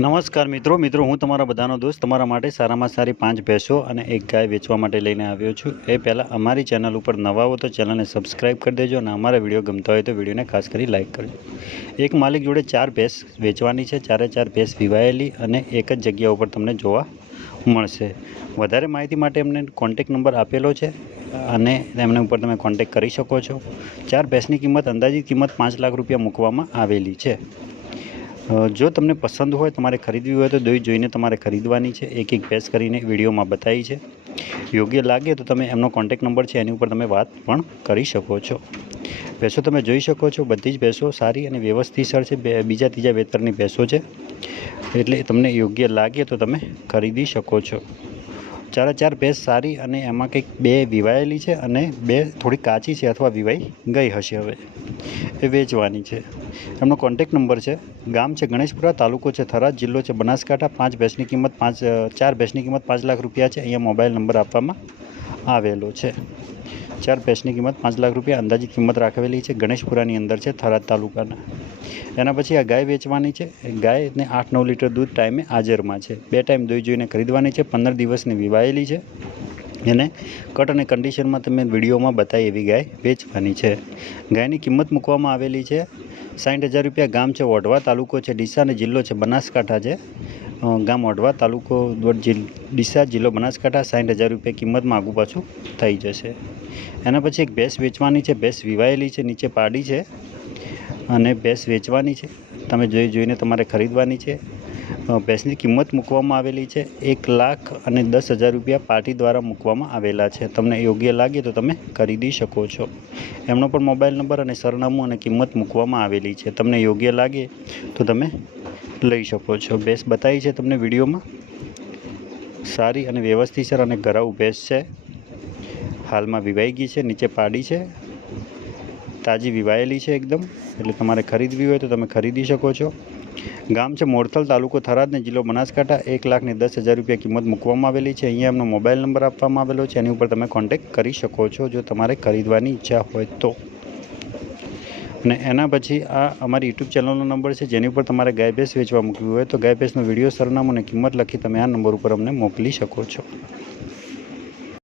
નમસ્કાર મિત્રો મિત્રો, હું તમારા બધાનો દોસ્ત, તમારા માટે સારામાં સારી પાંચ ભેંસો અને એક ગાય વેચવા માટે લઈને આવ્યો છું. એ પહેલાં અમારી ચેનલ ઉપર નવા હો તો ચેનલને સબસ્ક્રાઈબ કરી દેજો અને અમારા વીડિયો ગમતા હોય તો વિડીયોને ખાસ કરી લાઇક કરજો. એક માલિક જોડે ચાર ભેંસ વેચવાની છે, ચારે ચાર ભેંસ વિવાયેલી અને એક જ જગ્યા ઉપર તમને જોવા મળશે. વધારે માહિતી માટે એમને કોન્ટેક નંબર આપેલો છે અને એમના ઉપર તમે કોન્ટેક કરી શકો છો. ચાર ભેંસની કિંમત અંદાજિત કિંમત પાંચ લાખ રૂપિયા મૂકવામાં આવેલી છે. જો તમને પસંદ હોય તમારે ખરીદવી હોય તો દોઈ જોઈને તમારે ખરીદવાની છે. એક એક પેસ કરીને વિડીયોમાં બતાવી છે. યોગ્ય લાગે તો તમે એમનો કોન્ટેક નંબર છે, એની ઉપર તમે વાત પણ કરી શકો છો. ભેંસો તમે જોઈ શકો છો, બધી જ ભેંસો સારી અને વ્યવસ્થિતસર છે. બીજા ત્રીજા વેતરની ભેંસો છે. એટલે તમને યોગ્ય લાગે તો તમે ખરીદી શકો છો. ચારે ચાર ભેંસ સારી અને એમાં કંઈક બે વિવાયેલી છે અને બે થોડી કાચી છે અથવા વિવાઈ ગઈ હશે હવે. એ વેચવાની છે. એમનો કોન્ટેક નંબર છે. ગામ છે ગણેશપુરા, તાલુકો છે થરાદ, જિલ્લો છે બનાસકાંઠા. પાંચ ભેંસની કિંમત પાંચ, ચાર ભેંસની કિંમત પાંચ લાખ રૂપિયા છે. અહીંયા મોબાઈલ નંબર આપવામાં આવેલો છે. ચાર ભેંસની કિંમત પાંચ લાખ રૂપિયા, અંદાજિત કિંમત રાખેલી છે ગણેશપુરાની અંદર છે, થરાદ તાલુકાના. એના પછી આ ગાય વેચવાની છે. ગાયને આઠ નવ લીટર દૂધ ટાઈમે હાજરમાં છે. બે ટાઈમ દોઈ જોઈને ખરીદવાની છે. પંદર દિવસની વિવાયેલી છે. એને કટ અને કન્ડિશનમાં તમે વિડીયોમાં બતાવી એવી ગાય વેચવાની છે. ગાયની કિંમત મૂકવામાં આવેલી છે. સાઠ હજાર રૂપિયા ગામ છે વઢવા તાલુકો છે, ડીસા અને જિલ્લો છે, બનાસકાંઠા છે. ગામ અડવા તાલુકો જિલ, ડીસા જિલ્લો બનાસકાંઠા સાઠ હજાર રૂપિયા કિંમતમાં આગુ પાછું થઈ જશે. એના પછી એક ભેંસ વેચવાની છે, ભેંસ વિવાયેલી છે, નીચે પાડી છે અને ભેંસ વેચવાની છે. તમે જોઈ, જોઈને તમારે ખરીદવાની છે. ભેંસની કિંમત મૂકવામાં આવેલી છે, એક લાખ અને દસ હજાર રૂપિયા પાર્ટી દ્વારા મૂકવામાં આવેલા છે. તમને યોગ્ય લાગે તો તમે ખરીદી શકો છો. એમનો પણ મોબાઈલ નંબર અને સરનામું અને કિંમત મૂકવામાં આવેલી છે. તમને યોગ્ય લાગે તો તમે લઈ શકો છો. ભેંસ બતાવી છે તમને વિડીયોમાં. સારી અને વ્યવસ્થિત છે અને ઘરાઉ ભેંસ છે. હાલમાં વિવાઈ ગઈ છે, નીચે પાડી છે. તાજી વિવાયેલી છે એકદમ. એટલે તમારે ખરીદવી હોય તો તમે ખરીદી શકો છો. ગામ છે મોરથલ, તાલુકો થરાદ ને જિલ્લો બનાસકાંઠા. એક લાખની દસ હજાર રૂપિયા કિંમત મૂકવામાં આવેલી છે. અહીંયા એમનો મોબાઈલ નંબર આપવામાં આવેલો છે. એની ઉપર તમે કોન્ટેક્ટ કરી શકો છો જો તમારે ખરીદવાની ઈચ્છા હોય તો. અને એના પછી આ અમારી યુટ્યુબ ચેનલનો નંબર છે, જેની ઉપર તમારે ગાય ભેંસ વેચવા મૂકવી હોય તો ગાય ભેંસનો વીડિયો, સરનામું અને કિંમત લખી તમે આ નંબર ઉપર અમને મોકલી શકો છો.